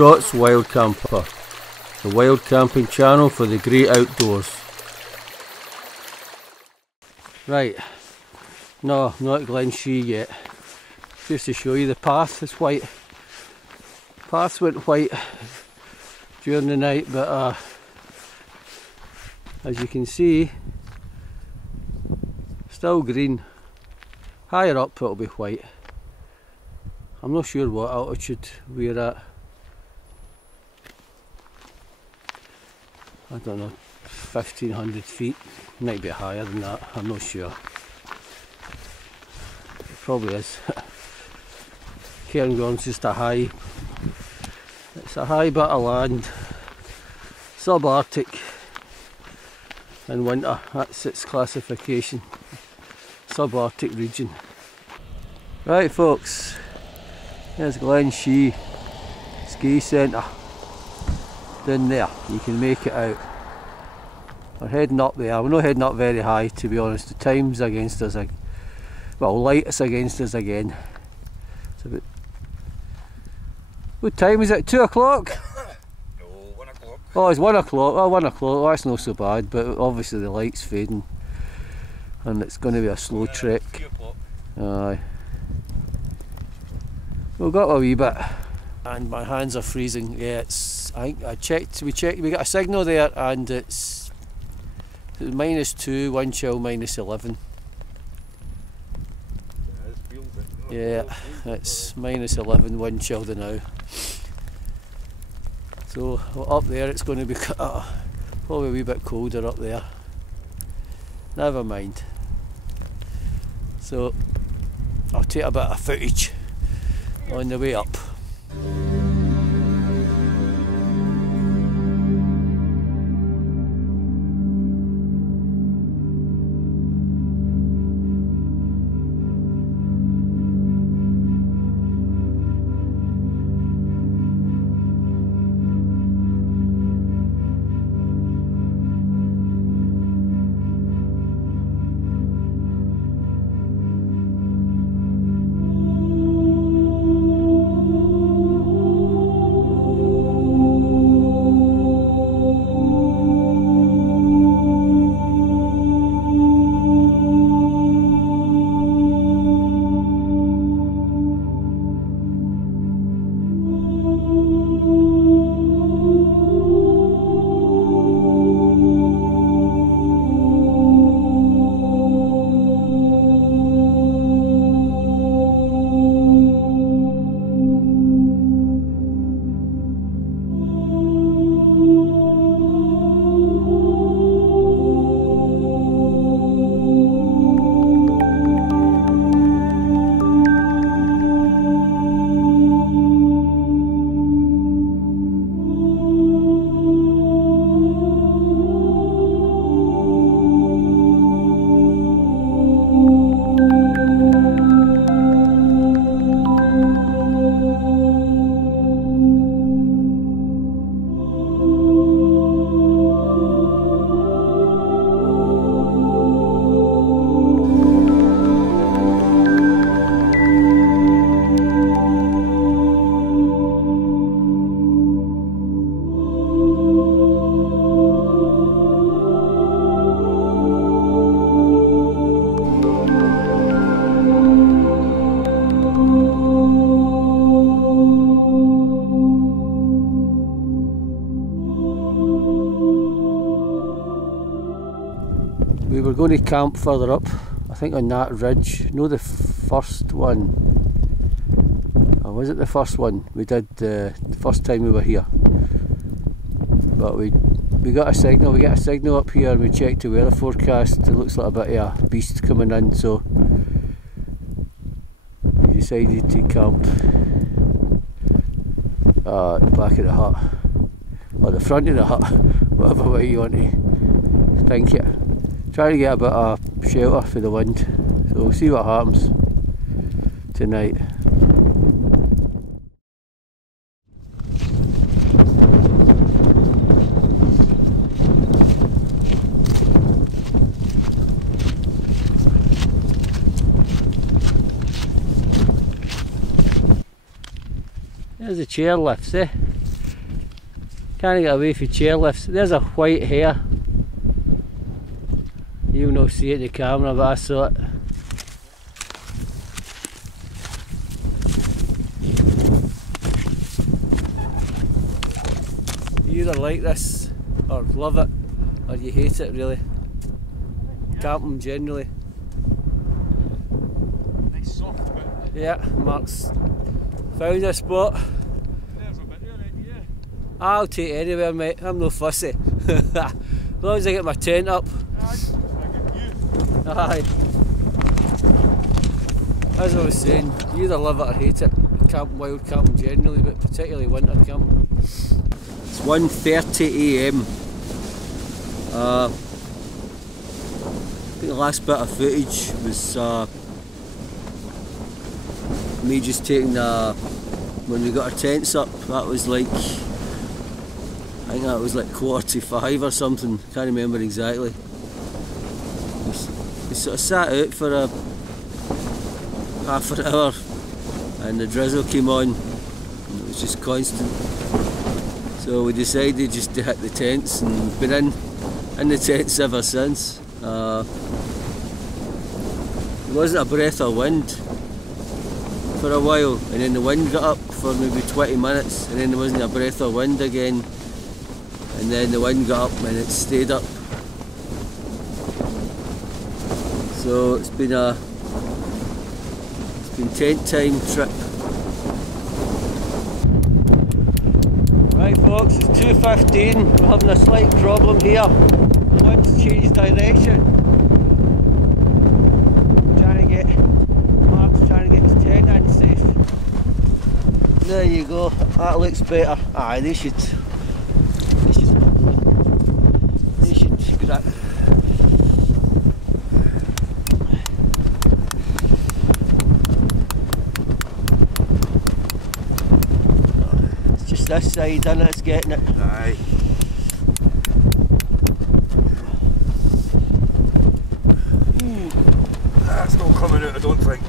Scotts Wild Camper, the wild camping channel for the great outdoors. Right, no, not Glenshee yet. Just to show you the path, it's white. Path went white during the night, but as you can see, still green. Higher up it'll be white. I'm not sure what altitude we're at. I don't know, 1500 feet, might be higher than that, I'm not sure. It probably is. Cairngorms just a high, it's a high bit of land, subarctic in winter, that's its classification, subarctic region. Right folks, there's Glenshee Ski Centre. Down there, you can make it out. We're heading up there. We're not heading up very high, to be honest. The time's against us. Well, light is against us again. It's about. What time is it? 2 o'clock? No, 1 o'clock. Oh, it's 1 o'clock. Oh, 1 o'clock. Oh, that's not so bad. But obviously the light's fading, and it's going to be a slow trek. 2 o'clock. Aye. We've got a wee bit. And my hands are freezing. Yeah, it's. I think I checked. We got a signal there, and it's -2, wind chill -11. Yeah, it's -11 wind chill now. So up there, it's going to be probably a wee bit colder up there. Never mind. So I'll take a bit of footage on the way up. We were going to camp further up, I think on that ridge. No, the first one. Or was it the first one we did the first time we were here? But we got a signal. We get a signal up here, and we checked the weather forecast. It looks like a bit of a beast coming in, so we decided to camp at the back of the hut, or the front of the hut, whatever way you want to think it. Trying to get a bit of shelter for the wind, so we'll see what happens tonight. There's the chair lifts, eh? Can't get away from chairlifts. There's a white hair. You'll not see it in the camera, but I saw it. You either like this or love it, or you hate it really. Camping generally. Nice soft bit. Yeah, Mark's found a spot. There's a bit early, yeah. I'll take anywhere, mate. I'm no fussy. As long as I get my tent up. Aye. As I was saying, you either love it or hate it. Camping, wild camping generally, but particularly winter camping. It's 1:30 AM. I think the last bit of footage was me just taking when we got our tents up. That was like, I think that was like 4:45 or something. Can't remember exactly. We sort of sat out for a half an hour, and the drizzle came on, and it was just constant. So we decided just to hit the tents, and we've been in the tents ever since. There wasn't a breath of wind for a while, and then the wind got up for maybe 20 minutes, and then there wasn't a breath of wind again, and then the wind got up and it stayed up. So it's been tent time trip. Right folks, it's 2:15. We're having a slight problem here. The wind's changed direction. Mark's trying to get his tent in safe. There you go. That looks better. Aye, they should grab. This side, and it's getting it. Aye. That's not coming out, I don't think.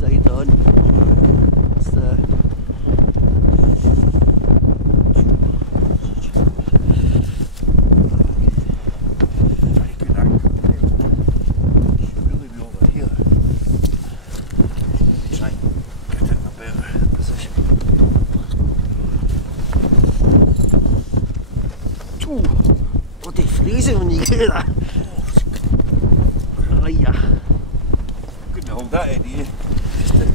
Side on. It's the bloody freezing when you get that. Oh yeah. Couldn't hold that idea. Just to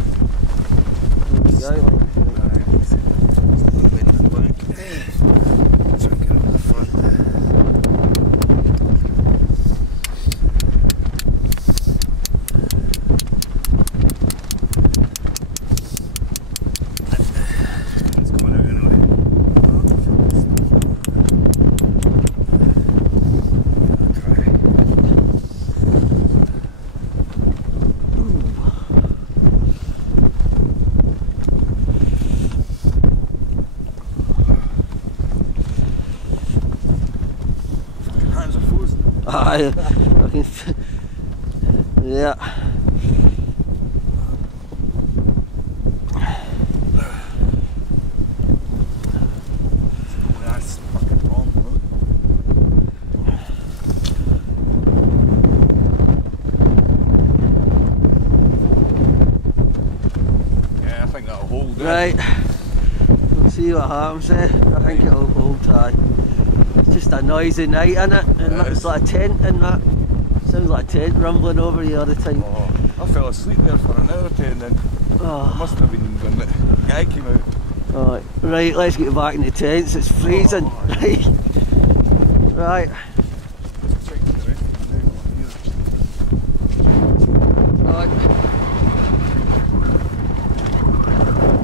I can, yeah. That's fucking wrong, man. Yeah, I think that'll hold. Right, we'll see what happens there. I think it'll hold. It's just a noisy night, innit? And it's like a tent in that. Sounds like a tent rumbling over you all the time. Oh, I fell asleep there for an hour or two, and then it must have been when the guy came out. Alright, right, let's get back in the tents. It's freezing. Right. Right.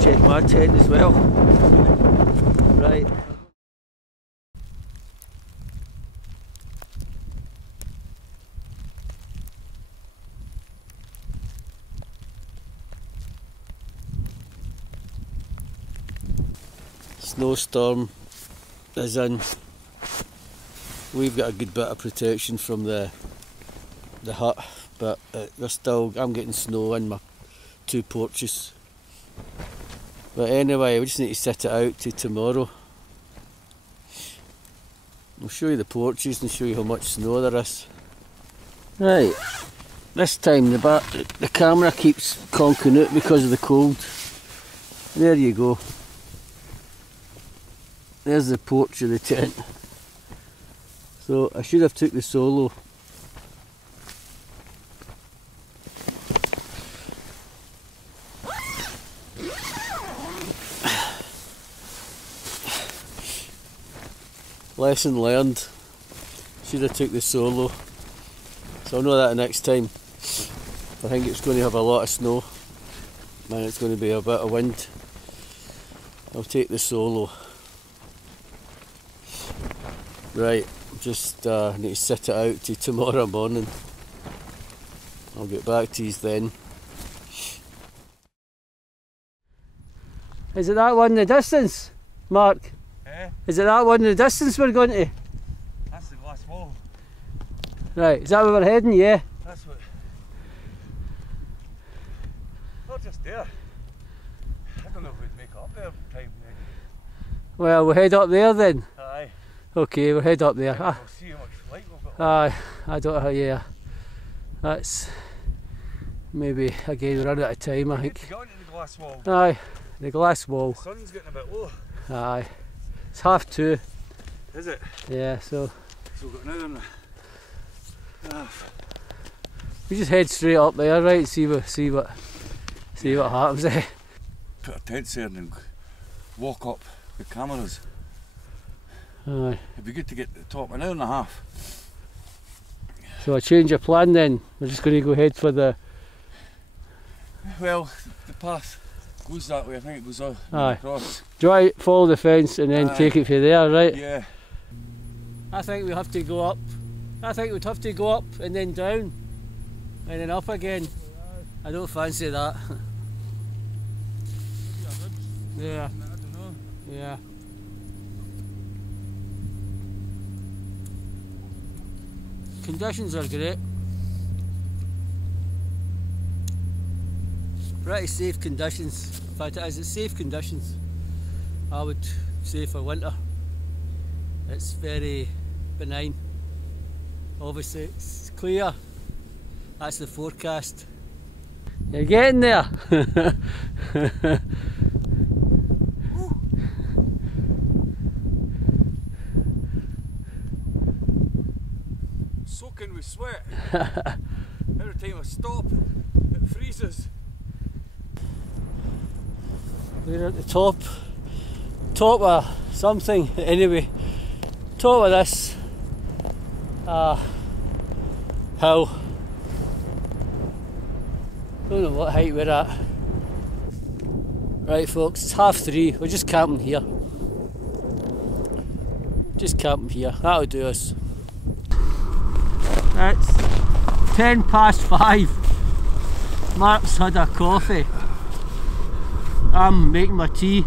Check my tent as well. Right. Snowstorm is in. we've got a good bit of protection from the hut, but I'm getting snow in my 2 porches. But anyway, we just need to sit it out to tomorrow. I'll show you the porches and show you how much snow there is. Right, this time the camera keeps conking out because of the cold. There you go. There's the porch of the tent. So I should have took the solo. Lesson learned. Should have took the solo. So I'll know that next time. I think it's going to have a lot of snow and it's going to be a bit of wind. I'll take the solo. Right, just need to sit it out to tomorrow morning. I'll get back to you then. Is it that one in the distance, Mark? Is it that one in the distance we're going to? That's the glass wall. Right, is that where we're heading? Yeah. That's what. Not just there. I don't know if we'd make it up there in time. Well, we'll head up there then. Aye. Okay, we'll head up there. We'll see how much light we've got. Aye, I don't know, yeah. That's maybe again we're out of time, I think. Got into the glass wall. Aye, the glass wall. The sun's getting a bit low. Aye. It's 2:30. Is it? Yeah, so we've got an hour and a half. we just head straight up there, right? See what happens there. Put our tents there and then walk up the cameras. Aye. It'd be good to get to the top. An hour and a half. So I change of plan then. We're just going to go ahead for the. Well, the path goes that way. I think it goes across. Do you want to follow the fence and then take it from there, right? Yeah. I think we have to go up. I think we'd have to go up and then down and then up again. I don't fancy that. Yeah. I don't know. Yeah. Conditions are great. Pretty safe conditions. In fact, it's safe conditions. I would say for winter. It's very benign. Obviously it's clear. That's the forecast. You're getting there. Soaking with sweat. Every time I stop, it freezes. We're at the top of something, anyway, top of this hill. Don't know what height we're at. Right folks, it's 3:30, we're just camping here. Just camping here, that'll do us. It's 5:10. Mark's had a coffee. I'm making my tea.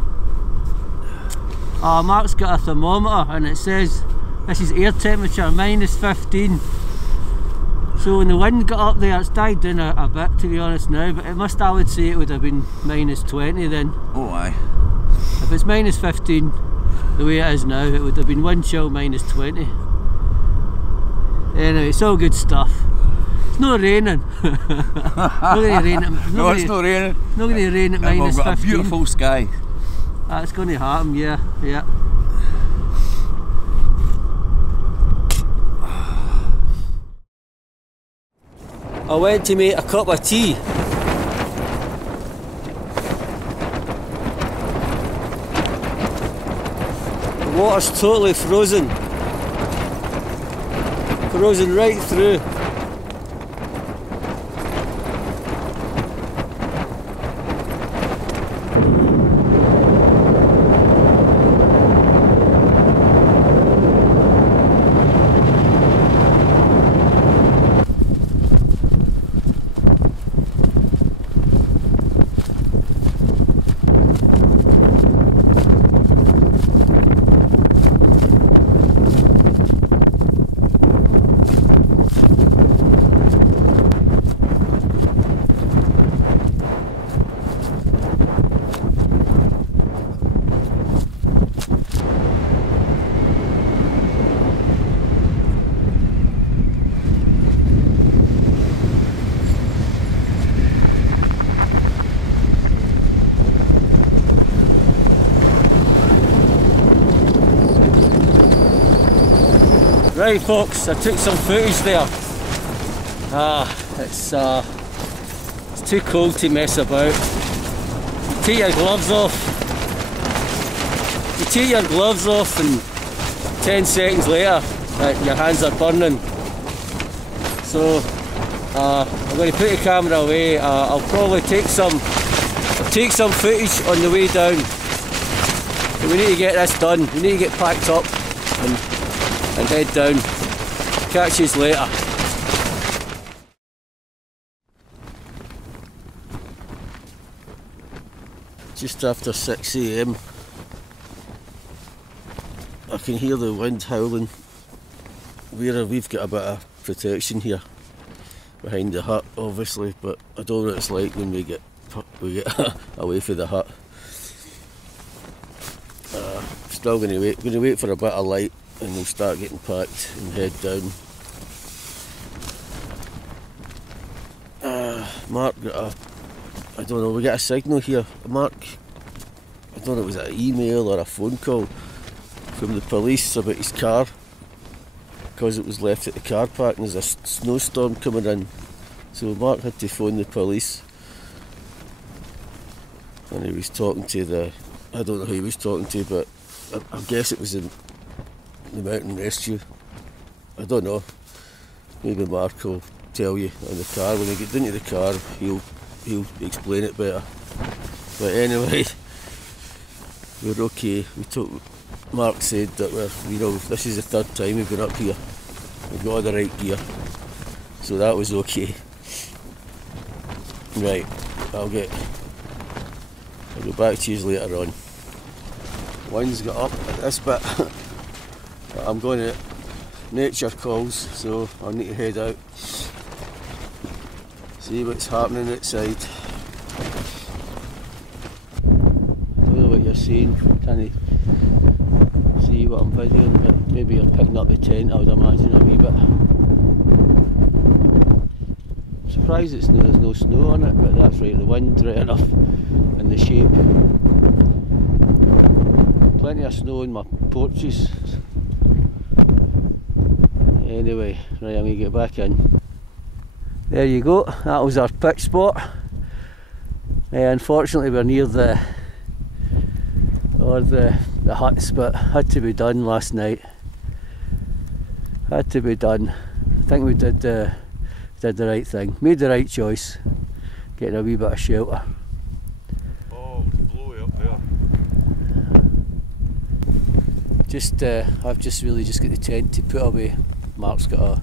Mark's got a thermometer and it says this is air temperature -15. So when the wind got up there, it's died down a bit to be honest now, but I would say it would have been -20 then. Oh aye. If it's -15 the way it is now, it would have been wind chill -20. Anyway, it's all good stuff. It's not raining. Not going to rain at, no, it's not raining. Not going to rain at -15. We've got a beautiful sky. That's going to happen, yeah, yeah. I went to make a cup of tea. The water's totally frozen. Frozen right through. Right folks, I took some footage there. It's too cold to mess about. You take your gloves off. You take your gloves off and 10 seconds later your hands are burning. So I'm going to put the camera away. I'll probably take some footage on the way down. But we need to get this done. We need to get packed up and head down. Catch you later. Just after 6 AM, I can hear the wind howling. We've got a bit of protection here behind the hut, obviously, but I don't know what it's like when we get away from the hut. Still going to wait for a bit of light, and we'll start getting packed and head down. Mark got I don't know, we got a signal here. Mark, I don't know, was it an email or a phone call from the police about his car, because it was left at the car park and there's a snowstorm coming in. So Mark had to phone the police, and he was talking to I don't know who he was talking to, but I guess it was the mountain rescue. I don't know, maybe Mark will tell you in the car. When he gets into the car, he'll explain it better. But anyway, we're okay. Mark said that this is the third time we've been up here. We've got all the right gear, so that was okay. Right, I'll go back to you later on. Wind's got up at this bit. But I'm going to nature calls, so I need to head out. See what's happening outside. I don't know what you're seeing, can't see what I'm videoing, but maybe you're picking up the tent, I would imagine, a wee bit. I'm surprised there's no snow on it, but that's right, the wind's right enough and the shape. Plenty of snow in my porches. Anyway, right, I'm going to get back in. There you go, that was our pitch spot. Unfortunately we're near the huts, but had to be done last night. Had to be done. I think we did the right thing, made the right choice, getting a wee bit of shelter. Oh, it's blowy up there. I've just got the tent to put away. Mark's got a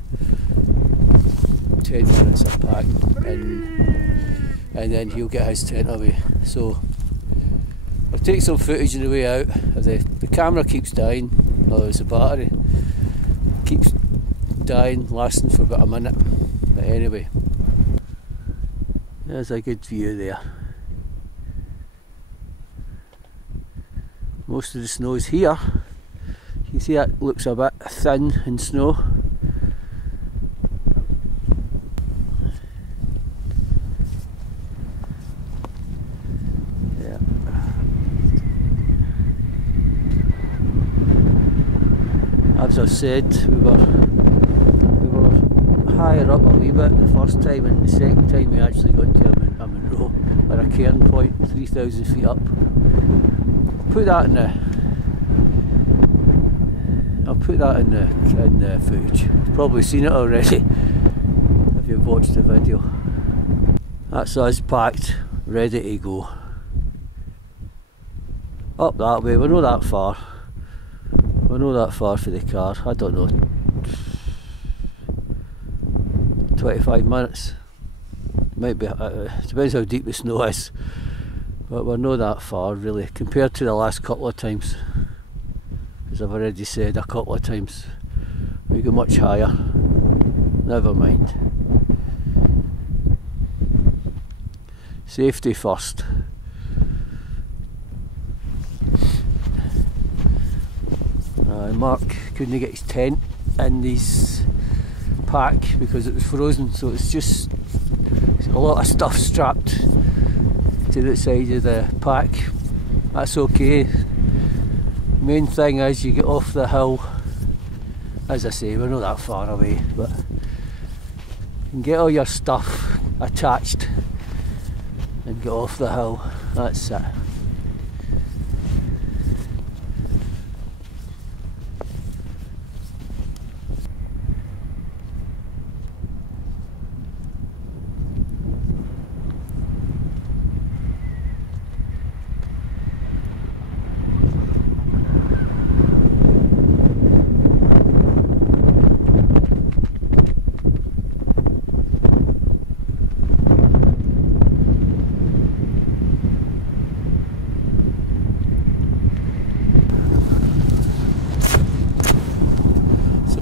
10 minutes of pack, and then he'll get his tent away. So I'll take some footage on the way out. If the camera keeps dying, well, it's the battery keeps dying, lasting for about a minute. But anyway, there's a good view there. Most of the snow is here. You can see that looks a bit thin in snow. As I said, we were higher up a wee bit the first time, and the second time we actually got to a Monroe, or a cairn point, 3,000 feet up. I'll put that in the footage. You've probably seen it already if you've watched the video. That's us packed, ready to go. Up that way, we're not that far. We're not that far for the car, I don't know, 25 minutes. Might be, depends how deep the snow is, but we're not that far really, compared to the last couple of times. As I've already said a couple of times, we go much higher. Never mind. Safety first. Mark couldn't get his tent in his pack because it was frozen, so it's just a lot of stuff strapped to the side of the pack. That's okay. Main thing is you get off the hill as I say, we're not that far away, but you can get all your stuff attached and get off the hill. That's it.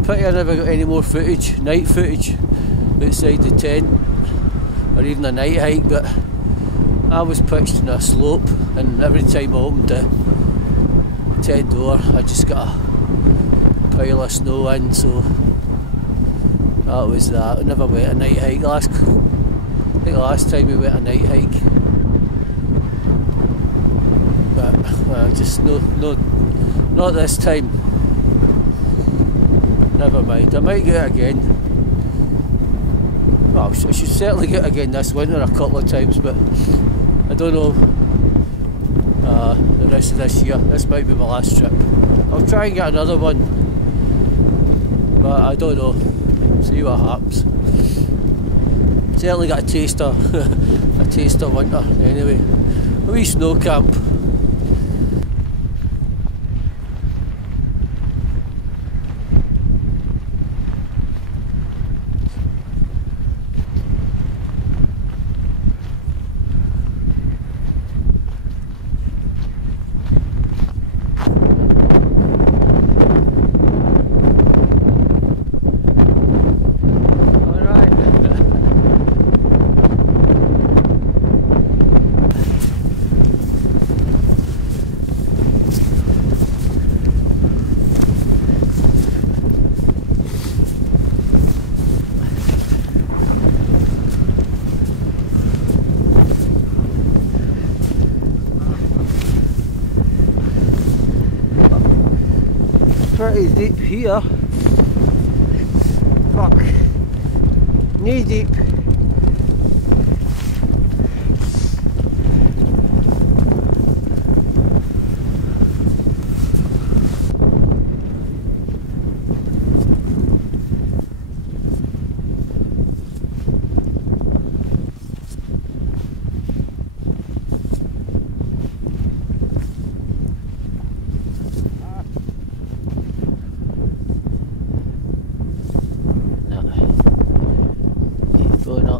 Pity I never got any more footage, night footage, outside the tent, or even a night hike, but I was pitched in a slope, and every time I opened the tent door I just got a pile of snow in, so that was that. I never went a night hike. I think the last time we went a night hike, but just not this time. Never mind, I might get it again. Well, I should certainly get it again this winter a couple of times, but I don't know the rest of this year. This might be my last trip. I'll try and get another one, but I don't know. See what happens. Certainly got a taste of winter anyway. A wee snow camp. Pretty deep here. Fuck. Knee deep.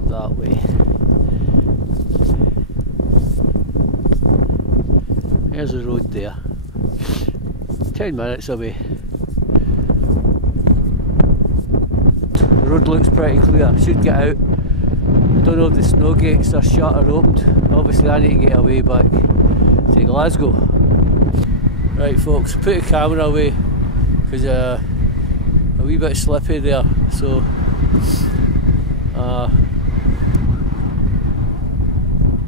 That way. There's a road there. 10 minutes away. The road looks pretty clear. Should get out. I don't know if the snow gates are shut or opened. Obviously I need to get away back to Glasgow. Right folks, put the camera away because a wee bit slippy there, so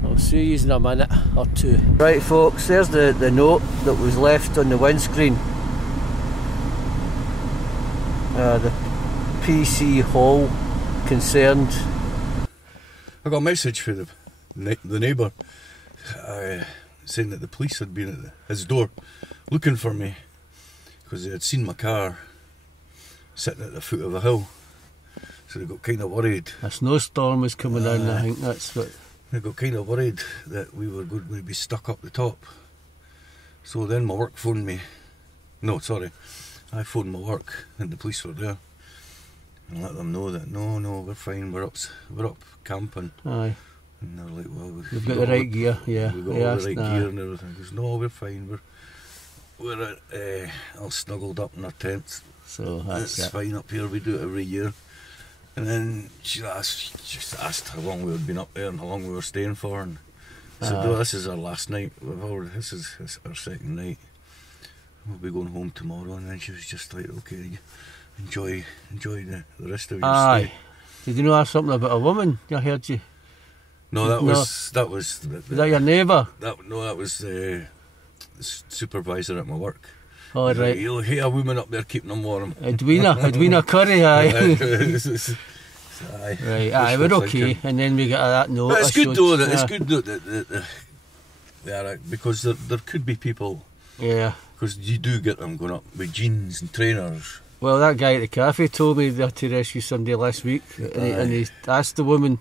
I'll see you in a minute or two. Right folks, there's the note that was left on the windscreen. The PC Hall concerned. I got a message from the neighbour saying that the police had been at his door looking for me because they had seen my car sitting at the foot of a hill. So they got kind of worried. A snowstorm was coming in, I think that's what. They got kind of worried that we were going to be stuck up the top. So then my work phoned me. No, sorry. I phoned my work and the police were there. And let them know that no, we're fine, we're up camping. Aye. And they were like, well, we've got the right gear, yeah. We've got all the right gear and everything. He goes, no, we're fine, we're all snuggled up in our tents. So that's fine up here, we do it every year. And then she asked how long we had been up there and how long we were staying for, and I said, no, this is our last night. This is our second night. We'll be going home tomorrow. And then she was just like, okay, enjoy the rest of your stay. Did you know have something about a woman? I heard you. No, that was was that your neighbour? That was the supervisor at my work. All right. You'll hear a woman up there keeping them warm. Edwina Curry, aye. Aye. Right, aye, we're okay. And then we got that note. But it's good though that they are, because there could be people. Yeah. Because you do get them going up with jeans and trainers. Well, that guy at the cafe told me they had to rescue somebody last week, and he asked the woman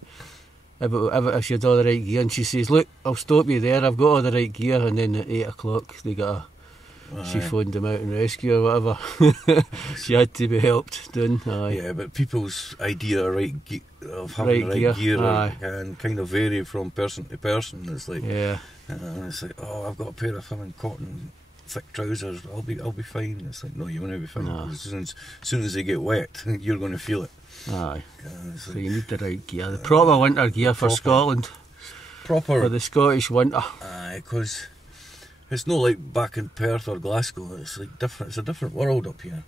if she had all the right gear, and she says, "Look, I'll stop you there. I've got all the right gear." And then at 8 o'clock, they got she phoned him out and rescue or whatever. She had to be helped done. Aye. Yeah, but people's idea of having the right gear can kind of vary from person to person. It's like, and it's like, oh, I've got a pair of cotton thick trousers. I'll be fine. It's like, no, you won't be fine. No. As soon as they get wet, you're going to feel it. Aye. So you need the right gear, the proper winter gear for Scotland. Proper. For the Scottish winter. Aye, because it's not like back in Perth or Glasgow. It's like different. It's a different world up here.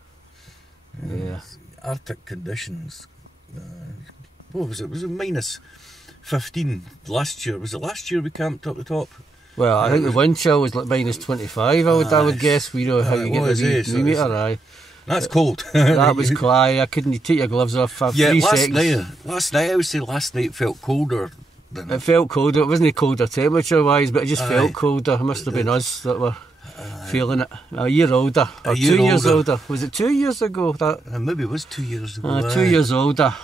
Yeah. Arctic conditions. What was it? Was it minus 15 last year? Was it last year we camped up the top? Well, I think the wind chill was like minus 25. I would guess. We know how you get the meter. Aye. That's cold. That was cold. I couldn't. You take your gloves off for 3 seconds. Last night I would say last night felt colder. It felt colder. It wasn't colder temperature wise, but it just felt colder. It must have been us that were feeling it. A year older, or 2 years older. Was it 2 years ago? That maybe it was 2 years ago. 2 years older.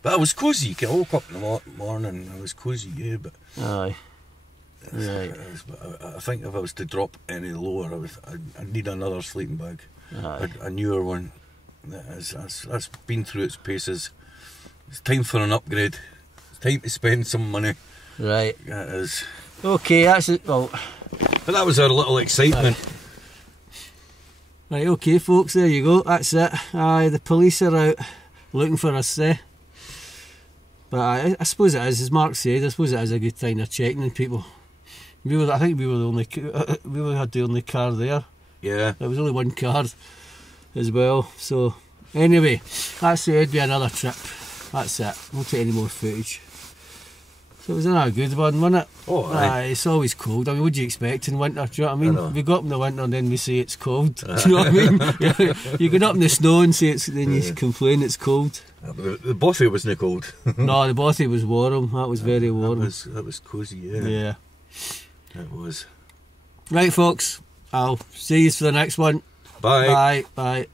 But I was cosy. I woke up in the morning. I was cosy. Yeah, but aye. Right. I think if I was to drop any lower, I'd need another sleeping bag. Aye. A newer one. That's been through its paces. It's time for an upgrade. It's time to spend some money. Right. That is. Okay, that's it. Well, but that was our little excitement. Right, okay, folks, there you go. That's it. Aye, the police are out looking for us there. But I suppose it is, as Mark said, I suppose it is a good time of checking on people. I think we were the only, we had the only car there. Yeah. There was only one car as well. So anyway, that's it. It'd be another trip. That's it. Won't take any more footage. So it was another good one, wasn't it? Oh, aye. It's always cold. I mean, what do you expect in winter? Do you know what I mean? We go up in the winter and then we say it's cold. Do you know what I mean? You get up in the snow and say it's, then you complain it's cold. The Bothy wasn't cold. No, the Bothy was warm. That was very warm. That was cosy, yeah. Yeah. It was. Right, folks. I'll see you for the next one. Bye. Bye.